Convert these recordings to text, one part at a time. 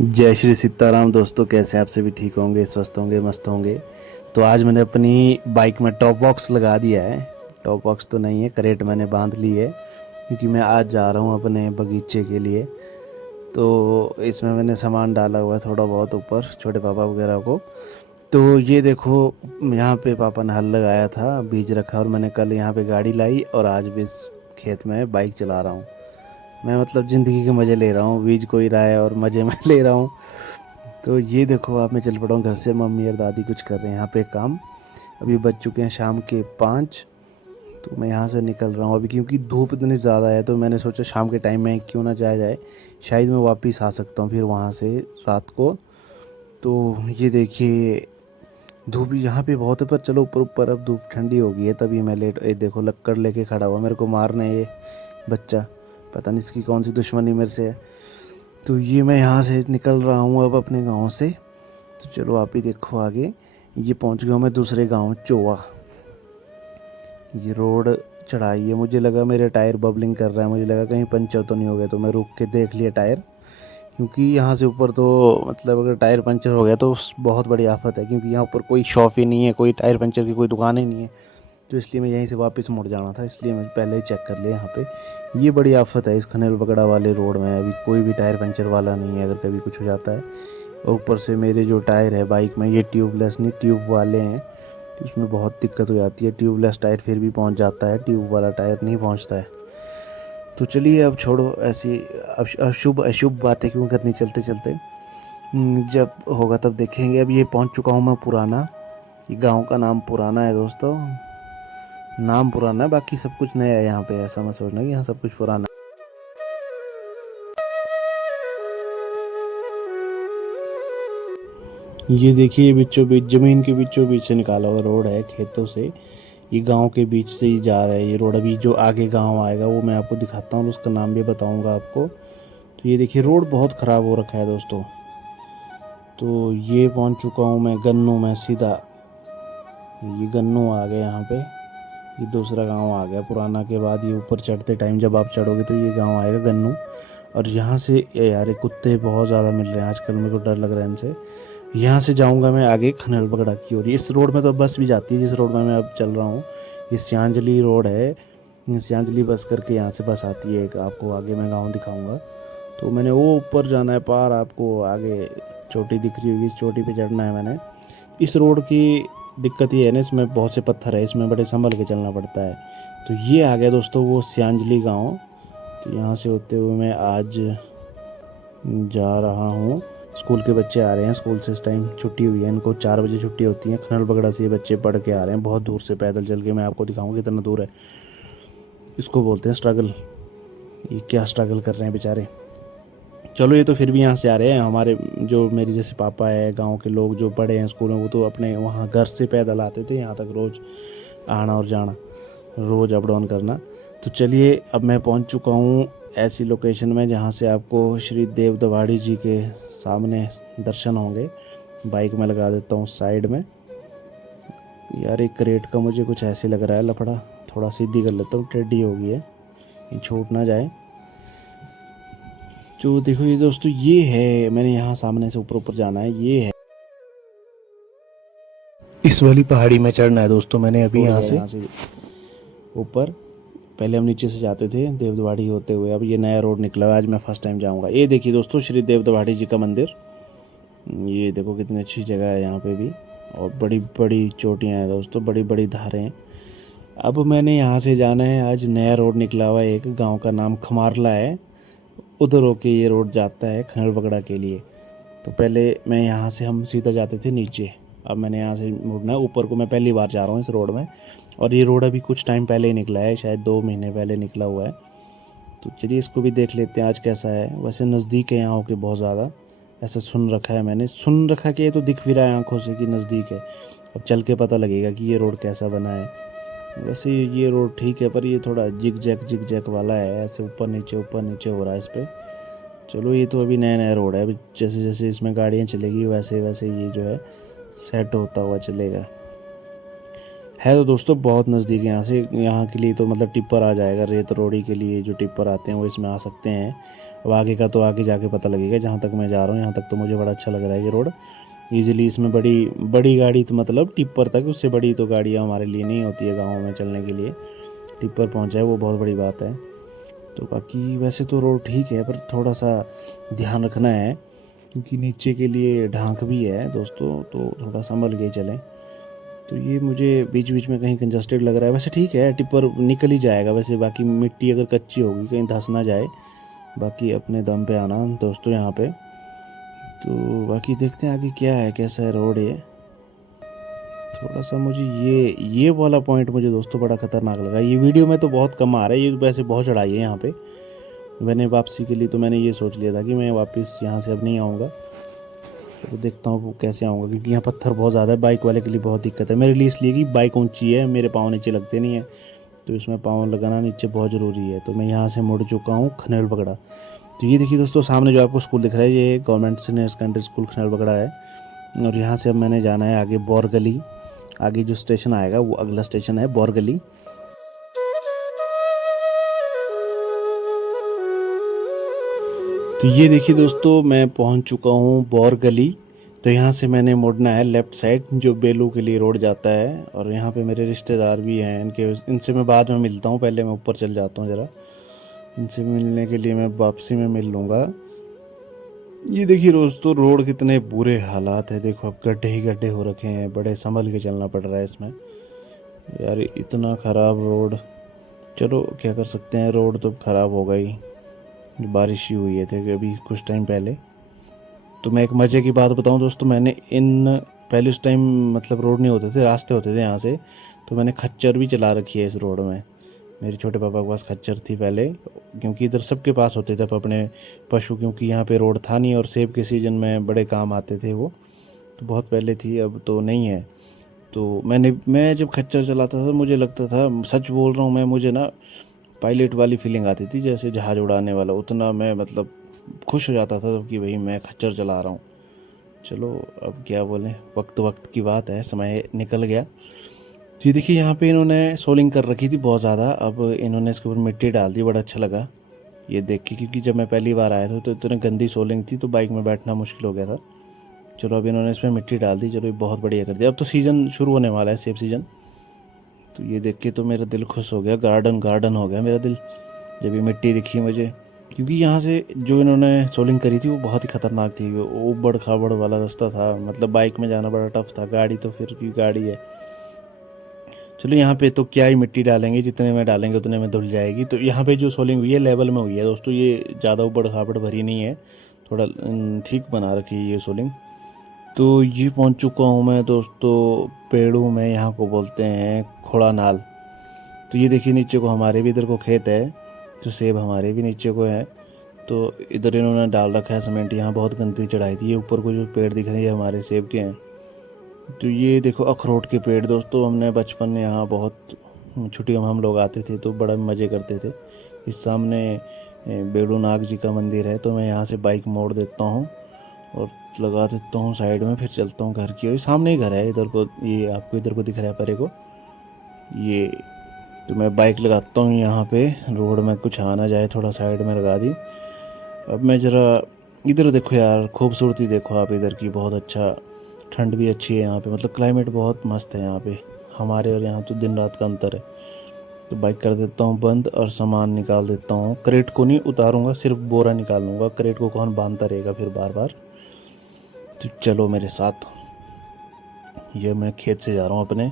जय श्री सीताराम दोस्तों, कैसे हैं आप सभी? ठीक होंगे, स्वस्थ होंगे, मस्त होंगे। तो आज मैंने अपनी बाइक में टॉप बॉक्स लगा दिया है। टॉप बॉक्स तो नहीं है, करेट मैंने बांध ली है क्योंकि मैं आज जा रहा हूँ अपने बगीचे के लिए। तो इसमें मैंने सामान डाला हुआ है थोड़ा बहुत ऊपर, छोटे पापा वगैरह को। तो ये देखो, यहाँ पे पापा ने हल लगाया था, बीज रखा, और मैंने कल यहाँ पे गाड़ी लाई और आज भी इस खेत में बाइक चला रहा हूँ। मैं मतलब ज़िंदगी के मज़े ले रहा हूँ, बीज कोई रहा है और मज़े में ले रहा हूँ। तो ये देखो, आप मैं चल पड़ा हूँ घर से। मम्मी और दादी कुछ कर रहे हैं यहाँ पे काम। अभी बज चुके हैं शाम के 5। तो मैं यहाँ से निकल रहा हूँ अभी, क्योंकि धूप इतनी ज़्यादा है। तो मैंने सोचा शाम के टाइम में क्यों ना जाया जाए, शायद मैं वापस आ सकता हूँ फिर वहाँ से रात को। तो ये देखिए, धूप यहाँ पे बहुत है, पर चलो ऊपर ऊपर अब धूप ठंडी हो गई है, तभी मैं लेट। ये देखो, लक्कड़ लेके खड़ा हुआ मेरे को मारने। ये बच्चा, पता नहीं इसकी कौन सी दुश्मनी मेरे से है। तो ये मैं यहाँ से निकल रहा हूँ अब अपने गांव से। तो चलो आप ही देखो आगे। ये पहुँच गया हूँ मैं दूसरे गांव, चोवा। ये रोड चढ़ाई है, मुझे लगा मेरे टायर बबलिंग कर रहा है, मुझे लगा कहीं पंचर तो नहीं हो गया। तो मैं रुक के देख लिया टायर, क्योंकि यहाँ से ऊपर तो मतलब अगर टायर पंचर हो गया तो बहुत बड़ी आफत है, क्योंकि यहाँ ऊपर कोई शॉप ही नहीं है, कोई टायर पंचर की कोई दुकान ही नहीं है। तो इसलिए मैं यहीं से वापस मुड़ जाना था, इसलिए मैं पहले ही चेक कर लिया यहाँ पे। ये बड़ी आफत है इस खनेल पकड़ा वाले रोड में, अभी कोई भी टायर पंचर वाला नहीं है अगर कभी कुछ हो जाता है। और ऊपर से मेरे जो टायर है बाइक में, ये ट्यूबलेस नहीं, ट्यूब वाले हैं। तो इसमें बहुत दिक्कत हो जाती है। ट्यूबलेस टायर फिर भी पहुँच जाता है, ट्यूब वाला टायर नहीं पहुँचता है। तो चलिए अब छोड़ो ऐसी अशुभ अशुभ बातें क्यों करनी चलते चलते। जब होगा तब देखेंगे। अब ये पहुंच चुका हूँ मैं पुराना। ये गांव का नाम पुराना है दोस्तों, नाम पुराना है, बाकी सब कुछ नया है यहाँ पे। ऐसा मत सोचना कि यहाँ सब कुछ पुराना है। ये देखिए, ये बीचों बीच, जमीन के बीचों बीच से निकाला हुआ रोड है खेतों से। ये गांव के बीच से ही जा रहा है ये रोड। अभी जो आगे गांव आएगा वो मैं आपको दिखाता हूँ, उसका नाम भी बताऊँगा आपको। तो ये देखिए, रोड बहुत ख़राब हो रखा है दोस्तों। तो ये पहुँच चुका हूँ मैं गन्नू में सीधा। ये गन्नू आ गए यहाँ पे। ये दूसरा गांव आ गया पुराना के बाद। ये ऊपर चढ़ते टाइम जब आप चढ़ोगे तो ये गांव आएगा गन्नू। और यहाँ से यार ये कुत्ते बहुत ज़्यादा मिल रहे हैं आजकल, मेरे को डर लग रहा है इनसे। यहाँ से जाऊँगा मैं आगे खनल पगड़ा की ओर। इस रोड में तो बस भी जाती है, जिस रोड में मैं अब चल रहा हूँ। ये सियांजली रोड है। सियांजली बस करके यहाँ से बस आती है एक, आपको आगे मैं गाँव दिखाऊँगा। तो मैंने वो ऊपर जाना है पार, आपको आगे चोटी दिख रही होगी, इस चोटी पे चढ़ना है मैंने। इस रोड की दिक्कत ये है ना, इसमें बहुत से पत्थर है, इसमें बड़े संभल के चलना पड़ता है। तो ये आ गया दोस्तों वो सियांजली गांव। तो यहाँ से होते हुए मैं आज जा रहा हूँ। स्कूल के बच्चे आ रहे हैं, स्कूल से इस टाइम छुट्टी हुई है, इनको 4 बजे छुट्टी होती है। खनल बगड़ा से ये बच्चे पढ़ के आ रहे हैं बहुत दूर से, पैदल चल के। मैं आपको दिखाऊंगा कितना दूर है। इसको बोलते हैं स्ट्रगल। ये क्या स्ट्रगल कर रहे हैं बेचारे। चलो, ये तो फिर भी यहाँ से आ रहे हैं। हमारे जो मेरे जैसे पापा है, गांव के लोग जो पढ़े हैं स्कूल में, वो तो अपने वहाँ घर से पैदल आते थे यहाँ तक, रोज़ आना और जाना, रोज़ अप डाउन करना। तो चलिए, अब मैं पहुँच चुका हूँ ऐसी लोकेशन में जहाँ से आपको श्री देव दवाड़ी जी के सामने दर्शन होंगे। बाइक में लगा देता हूँ साइड में। यार एक करेट का मुझे कुछ ऐसे लग रहा है लफड़ा, थोड़ा सीधी कर लेता हूँ, टेढ़ी हो गई है, ये छूट ना जाए। जो देखो ये दोस्तों, ये है, मैंने यहाँ सामने से ऊपर ऊपर जाना है। ये है, इस वाली पहाड़ी में चढ़ना है दोस्तों। मैंने अभी यहाँ से ऊपर, पहले हम नीचे से जाते थे देवदवाड़ी होते हुए, अब ये नया रोड निकला है। आज मैं फर्स्ट टाइम जाऊँगा। ये देखिए दोस्तों, श्री देवदवाड़ी जी का मंदिर। ये देखो कितनी अच्छी जगह है यहाँ पे भी, और बड़ी बड़ी चोटियाँ हैं दोस्तों, बड़ी बड़ी धारें हैं। अब मैंने यहाँ से जाना है, आज नया रोड निकला हुआ है एक, गांव का नाम खमारला है। उधर होके ये रोड जाता है खनल पगड़ा के लिए। तो पहले मैं यहाँ से, हम सीधा जाते थे नीचे, अब मैंने यहाँ से मुड़ना है ऊपर को। मैं पहली बार जा रहा हूँ इस रोड में, और ये रोड अभी कुछ टाइम पहले ही निकला है, शायद 2 महीने पहले निकला हुआ है। तो चलिए इसको भी देख लेते हैं आज कैसा है। वैसे नज़दीक है यहाँ होके बहुत ज़्यादा, ऐसा सुन रखा है मैंने, सुन रखा कि ये तो दिख भी रहा है आंखों से कि नज़दीक है। अब चल के पता लगेगा कि ये रोड कैसा बना है। वैसे ये रोड ठीक है, पर ये थोड़ा जिग जैक वाला है, ऐसे ऊपर नीचे हो रहा है इस पर। चलो, ये तो अभी नया नया रोड है, अभी जैसे जैसे इसमें गाड़ियाँ चलेगी वैसे वैसे ये जो है सेट होता हुआ चलेगा। है तो दोस्तों बहुत नज़दीक है यहाँ से। यहाँ के लिए तो मतलब टिप्पर आ जाएगा, रेत रोड़ी के लिए जो टिप्पर आते हैं वो इसमें आ सकते हैं। अब आगे का तो आगे जाके पता लगेगा। जहाँ तक मैं जा रहा हूँ यहाँ तक तो मुझे बड़ा अच्छा लग रहा है ये रोड। ईज़िली इसमें बड़ी बड़ी गाड़ी तो मतलब टिप्पर तक, उससे बड़ी तो गाड़ियाँ हमारे लिए नहीं होती है गाँव में चलने के लिए। टिप्पर पहुँचा है वो बहुत बड़ी बात है। तो बाकी वैसे तो रोड ठीक है, पर थोड़ा सा ध्यान रखना है क्योंकि नीचे के लिए ढांक भी है दोस्तों, तो थोड़ा संभल के चलें। तो ये मुझे बीच बीच में कहीं कंजस्टेड लग रहा है। वैसे ठीक है, टिप्पर निकल ही जाएगा वैसे। बाकी मिट्टी अगर कच्ची होगी कहीं धंस ना जाए। बाकी अपने दम पे आना दोस्तों यहाँ पे। तो बाकी देखते हैं आगे क्या है, कैसा है रोड ये। थोड़ा सा मुझे ये वाला पॉइंट मुझे दोस्तों बड़ा ख़तरनाक लगा। ये वीडियो में तो बहुत कम आ रहा है, ये वैसे बहुत चढ़ाई है यहाँ पे। मैंने वापसी के लिए तो मैंने ये सोच लिया था कि मैं वापस यहाँ से अब नहीं आऊँगा। तो देखता हूँ वो कैसे आऊँगा, क्योंकि यहाँ पत्थर बहुत ज़्यादा है। बाइक वाले के लिए बहुत दिक्कत है मेरे लिए, इसलिए कि बाइक ऊंची है, मेरे पाँव नीचे लगते नहीं है। तो इसमें पाँव लगाना नीचे बहुत ज़रूरी है। तो मैं यहाँ से मुड़ चुका हूँ खनेल पकड़ा। तो ये देखिए दोस्तों सामने जो आपको स्कूल दिख रहा है, ये गवर्नमेंट सीनियर सेकेंडरी स्कूल खनेल पकड़ा है। और यहाँ से अब मैंने जाना है आगे बोरगली। आगे जो स्टेशन आएगा वो अगला स्टेशन है बोरगली। तो ये देखिए दोस्तों मैं पहुंच चुका हूँ बोरगली। तो यहाँ से मैंने मुड़ना है लेफ़्ट साइड जो बेलू के लिए रोड जाता है। और यहाँ पे मेरे रिश्तेदार भी हैं, इनसे मैं बाद में मिलता हूँ। पहले मैं ऊपर चल जाता हूँ ज़रा, इनसे मिलने के लिए मैं वापसी में मिल लूँगा। ये देखिए दोस्तों रोड कितने बुरे हालात है, देखो अब गड्ढे ही गड्ढे हो रखे हैं, बड़े संभल के चलना पड़ रहा है इसमें यार। इतना ख़राब रोड, चलो क्या कर सकते हैं, रोड तो ख़राब हो गई। बारिश ही हुई है थे अभी कुछ टाइम पहले। तो मैं एक मज़े की बात बताऊं दोस्तों, मैंने पहले उस टाइम मतलब रोड नहीं होते थे, रास्ते होते थे यहाँ से। तो मैंने खच्चर भी चला रखी है इस रोड में। मेरे छोटे पापा के पास खच्चर थी पहले, क्योंकि इधर सबके पास होते थे अपने पशु, क्योंकि यहाँ पे रोड था नहीं और सेब के सीज़न में बड़े काम आते थे वो। तो बहुत पहले थी, अब तो नहीं है। तो मैं जब खच्चर चलाता था मुझे लगता था, सच बोल रहा हूँ मैं, मुझे ना पायलट वाली फीलिंग आती थी, जैसे जहाज़ उड़ाने वाला। उतना मैं मतलब खुश हो जाता था कि भाई मैं खच्चर चला रहा हूँ। चलो अब क्या बोलें, वक्त वक्त की बात है, समय निकल गया। तो ये देखिए यहाँ पे इन्होंने सोलिंग कर रखी थी बहुत ज़्यादा। अब इन्होंने इसके ऊपर मिट्टी डाल दी, बड़ा अच्छा लगा ये देख के, क्योंकि जब मैं पहली बार आया था तो इतनी गंदी सोलिंग थी तो बाइक में बैठना मुश्किल हो गया था। चलो अब इन्होंने इसमें मिट्टी डाल दी, चलो ये बहुत बढ़िया कर दिया। अब तो सीज़न शुरू होने वाला है, सेब सीज़न। तो ये देख के तो मेरा दिल खुश हो गया, गार्डन गार्डन हो गया मेरा दिल जब ये मिट्टी दिखी मुझे। क्योंकि यहाँ से जो इन्होंने सोलिंग करी थी वो बहुत ही ख़तरनाक थी। वो ऊबड़ खाबड़ वाला रास्ता था, मतलब बाइक में जाना बड़ा टफ था। गाड़ी तो फिर भी गाड़ी है। चलो यहाँ पे तो क्या ही मिट्टी डालेंगे, जितने में डालेंगे उतने में धुल जाएगी। तो यहाँ पे जो सोलिंग हुई है लेवल में हुई है दोस्तों, ये ज़्यादा ऊबड़ खाबड़ भरी नहीं है, थोड़ा ठीक बना रखी है ये सोलिंग। तो ये पहुँच चुका हूँ मैं दोस्तों पेड़ू में, यहाँ को बोलते हैं खोड़ा नाल। तो ये देखिए नीचे को हमारे भी इधर को खेत है, जो सेब हमारे भी नीचे को है। तो इधर इन्होंने डाल रखा है सीमेंट, यहाँ बहुत गंदगी चढ़ाई थी। ये ऊपर को जो पेड़ दिख रहे हैं ये हमारे सेब के हैं। तो ये देखो अखरोट के पेड़ दोस्तों, हमने बचपन में यहाँ बहुत छुट्टियों में हम लोग आते थे तो बड़ा मज़े करते थे। इस सामने बेड़ू नाग जी का मंदिर है, तो मैं यहाँ से बाइक मोड़ देता हूँ और लगा देता हूँ साइड में, फिर चलता हूँ घर की ओर। सामने ही घर है इधर को, ये आपको इधर को दिख रहा है परे को ये। तो मैं बाइक लगाता हूँ यहाँ पे, रोड में कुछ आना जाए, थोड़ा साइड में लगा दी। अब मैं ज़रा इधर देखो यार, खूबसूरती देखो आप इधर की, बहुत अच्छा। ठंड भी अच्छी है यहाँ पे, मतलब क्लाइमेट बहुत मस्त है यहाँ पे। हमारे और यहाँ तो दिन रात का अंतर है। तो बाइक कर देता हूँ बंद और सामान निकाल देता हूँ। क्रेट को नहीं उतारूँगा, सिर्फ बोरा निकाल लूँगा, क्रेट को कौन बांधता रहेगा फिर बार बार। तो चलो मेरे साथ, ये मैं खेत से जा रहा हूँ अपने।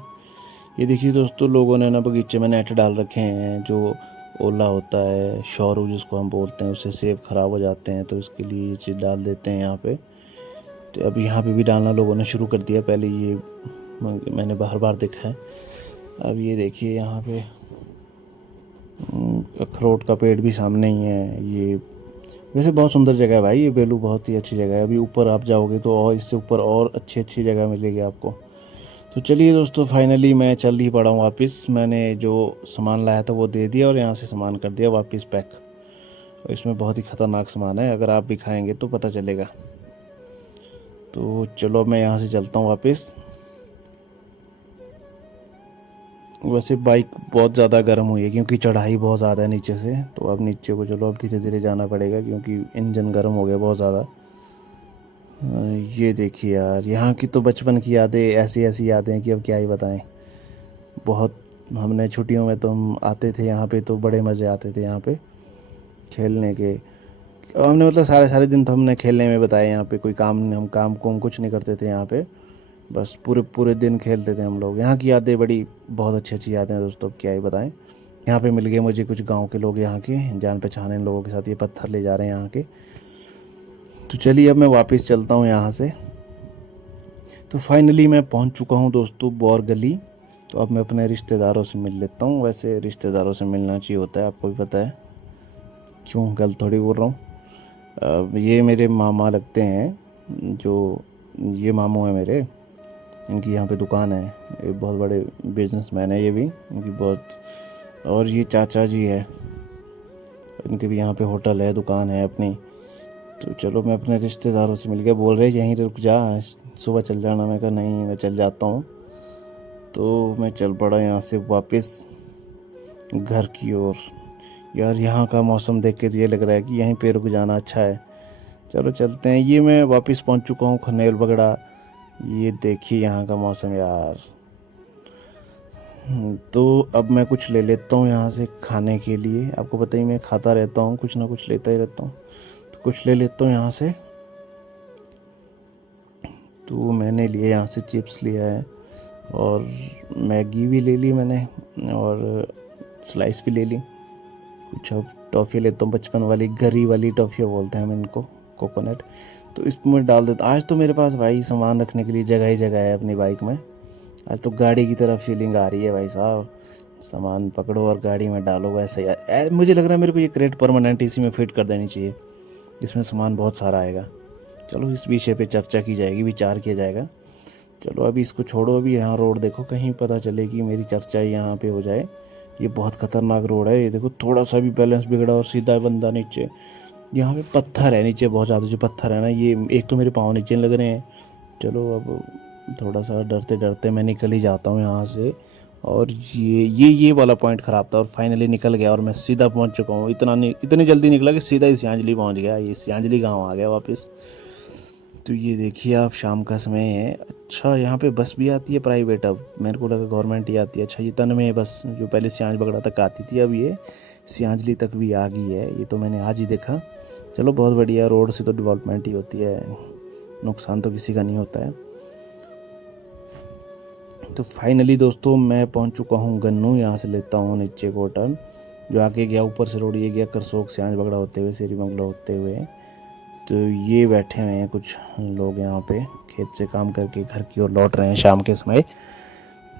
ये देखिए दोस्तों लोगों ने ना बगीचे में नेट डाल रखे हैं, जो ओला होता है, शौरू जिसको हम बोलते हैं, उससे सेब ख़राब हो जाते हैं, तो इसके लिए ये चीज़ डाल देते हैं यहाँ पे। तो अब यहाँ पे भी डालना लोगों ने शुरू कर दिया, पहले ये मैंने बार बार देखा है। अब ये देखिए यहाँ पे अखरोट का पेड़ भी सामने ही है। ये वैसे बहुत सुंदर जगह है भाई, ये बेलू बहुत ही अच्छी जगह है। अभी ऊपर आप जाओगे तो और इससे ऊपर और अच्छी अच्छी जगह मिलेगी आपको। तो चलिए दोस्तों फाइनली मैं चल ही पड़ा हूँ वापस। मैंने जो सामान लाया था वो दे दिया और यहाँ से सामान कर दिया वापस पैक। और इसमें बहुत ही ख़तरनाक सामान है, अगर आप भी खाएँगे तो पता चलेगा। तो चलो मैं यहाँ से चलता हूँ वापस। वैसे बाइक बहुत ज़्यादा गर्म हुई है क्योंकि चढ़ाई बहुत ज़्यादा है नीचे से, तो अब नीचे को चलो अब धीरे धीरे जाना पड़ेगा क्योंकि इंजन गर्म हो गया बहुत ज़्यादा। ये देखिए यार, यहाँ की तो बचपन की यादें ऐसी ऐसी यादें हैं कि अब क्या ही बताएं। बहुत हमने छुट्टियों में तो हम आते थे यहाँ पे, तो बड़े मज़े आते थे यहाँ पे खेलने के। हमने मतलब सारे सारे दिन तो हमने खेलने में बताए यहाँ पे, कोई काम नहीं, हम काम कुम कुछ नहीं करते थे यहाँ पे, बस पूरे पूरे दिन खेलते थे हम लोग। यहाँ की यादें बड़ी बहुत अच्छी अच्छी यादें हैं दोस्तों, अब क्या ही बताएं। यहाँ पे मिल गए मुझे कुछ गांव के लोग, यहाँ के जान पहचाने इन लोगों के साथ ये पत्थर ले जा रहे हैं यहाँ के। तो चलिए अब मैं वापस चलता हूँ यहाँ से। तो फाइनली मैं पहुँच चुका हूँ दोस्तों बौर गली। तो अब मैं अपने रिश्तेदारों से मिल लेता हूँ। वैसे रिश्तेदारों से मिलना चाहिए होता है, आपको भी पता है, क्यों गलत थोड़ी बोल रहा हूँ। ये मेरे मामा लगते हैं, जो ये मामू हैं मेरे, इनकी यहाँ पे दुकान है, ये बहुत बड़े बिजनेसमैन है ये भी, इनकी बहुत। और ये चाचा जी है, इनके भी यहाँ पे होटल है, दुकान है अपनी। तो चलो मैं अपने रिश्तेदारों से मिल गया, बोल रहे यहीं रुक जा, सुबह चल जाना। मैं कहा नहीं, मैं चल जाता हूँ। तो मैं चल पड़ा यहाँ से वापस घर की ओर। यार यहाँ का मौसम देख के तो ये लग रहा है कि यहीं पे रुक जाना अच्छा है। चलो चलते हैं। ये मैं वापस पहुँच चुका हूँ खनेल बगड़ा। ये देखिए यहाँ का मौसम यार। तो अब मैं कुछ ले लेता हूँ यहाँ से खाने के लिए। आपको पता ही मैं खाता रहता हूँ, कुछ ना कुछ लेता ही रहता हूँ, तो कुछ ले लेता हूँ यहाँ से। तो मैंने लिए यहाँ से चिप्स लिया है, और मैगी भी ले ली मैंने, और स्लाइस भी ले ली। कुछ अब टॉफ़ी लेता हूँ, बचपन वाली गरी वाली टॉफ़ियाँ बोलते हैं हम इनको, कोकोनट। तो इसमें डाल देता। आज तो मेरे पास भाई सामान रखने के लिए जगह ही जगह है अपनी बाइक में। आज तो गाड़ी की तरह फीलिंग आ रही है भाई साहब। सामान पकड़ो और गाड़ी में डालो, वैसे यार मुझे लग रहा है मेरे को ये क्रेट परमानेंट इसी में फिट कर देनी चाहिए, इसमें सामान बहुत सारा आएगा। चलो इस विषय पे चर्चा की जाएगी, विचार किया जाएगा। चलो अभी इसको छोड़ो, अभी यहाँ रोड देखो, कहीं पता चले कि मेरी चर्चा यहाँ पे हो जाए। ये बहुत ख़तरनाक रोड है, ये देखो थोड़ा सा भी बैलेंस बिगड़ा और सीधा बंदा नीचे। यहाँ पे पत्थर है नीचे, बहुत ज़्यादा जो पत्थर है ना, ये एक तो मेरे पाँव नीचे लग रहे हैं। चलो अब थोड़ा सा डरते डरते मैं निकल ही जाता हूँ यहाँ से। और ये वाला पॉइंट ख़राब था, और फाइनली निकल गया और मैं सीधा पहुँच चुका हूँ। इतनी जल्दी निकला कि सीधा ही सियांजली पहुँच गया। ये सियांजली गाँव आ गया वापस। तो ये देखिए आप, शाम का समय है। अच्छा यहाँ पे बस भी आती है प्राइवेट, अब मेरे को लगा गवर्नमेंट ही आती है। अच्छा ये तन्मय बस जो पहले सियांज बगड़ा तक आती थी, अब ये सियांजली तक भी आ गई है। ये तो मैंने आज ही देखा। चलो बहुत बढ़िया, रोड से तो डेवलपमेंट ही होती है, नुकसान तो किसी का नहीं होता है। तो फाइनली दोस्तों मैं पहुंच चुका हूं गन्नू। यहाँ से लेता हूं नीचे को टर्न, जो आगे गया ऊपर से रोड, ये गया करसोग सियांज बगड़ा होते हुए, सेरी बंगला होते हुए। तो ये बैठे हुए हैं कुछ लोग यहाँ पे, खेत से काम करके घर की ओर लौट रहे हैं शाम के समय।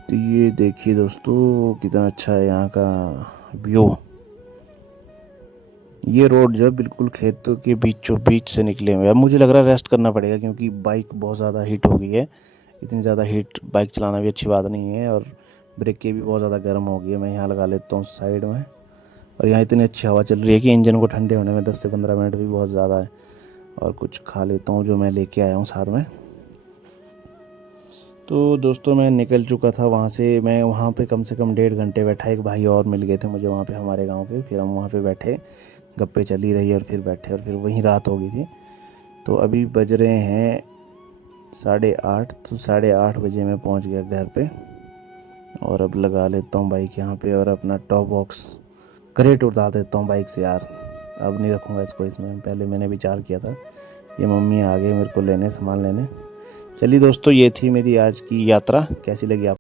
तो ये देखिए दोस्तों कितना अच्छा है यहाँ का व्यू। ये रोड जो है बिल्कुल खेतों के बीचों बीच से निकले हुए हैं। अब मुझे लग रहा है रेस्ट करना पड़ेगा क्योंकि बाइक बहुत ज़्यादा हीट हो गई है। इतनी ज़्यादा हीट बाइक चलाना भी अच्छी बात नहीं है, और ब्रेकें भी बहुत ज़्यादा गर्म हो गई है। मैं यहाँ लगा लेता हूँ साइड में। और यहाँ इतनी अच्छी हवा चल रही है कि इंजन को ठंडे होने में 10 से 15 मिनट भी बहुत ज़्यादा है। और कुछ खा लेता हूँ जो मैं लेके आया हूँ साथ में। तो दोस्तों मैं निकल चुका था वहाँ से। मैं वहाँ पे कम से कम 1.5 घंटे बैठा। एक भाई और मिल गए थे मुझे वहाँ पे हमारे गांव के, फिर हम वहाँ पे बैठे, गप्पे चली रही और फिर बैठे, और फिर वहीं रात हो गई थी। तो अभी बज रहे हैं 8:30। तो 8:30 बजे मैं पहुँच गया घर पे। और अब लगा लेता हूँ बाइक यहाँ पे, और अपना टॉप बॉक्स क्रेट उतार देता हूँ बाइक से। यार अब नहीं रखूँगा इसको इसमें, पहले मैंने विचार किया था। ये मम्मी आ गई मेरे को लेने, सामान लेने। चलिए दोस्तों, ये थी मेरी आज की यात्रा। कैसी लगी आप?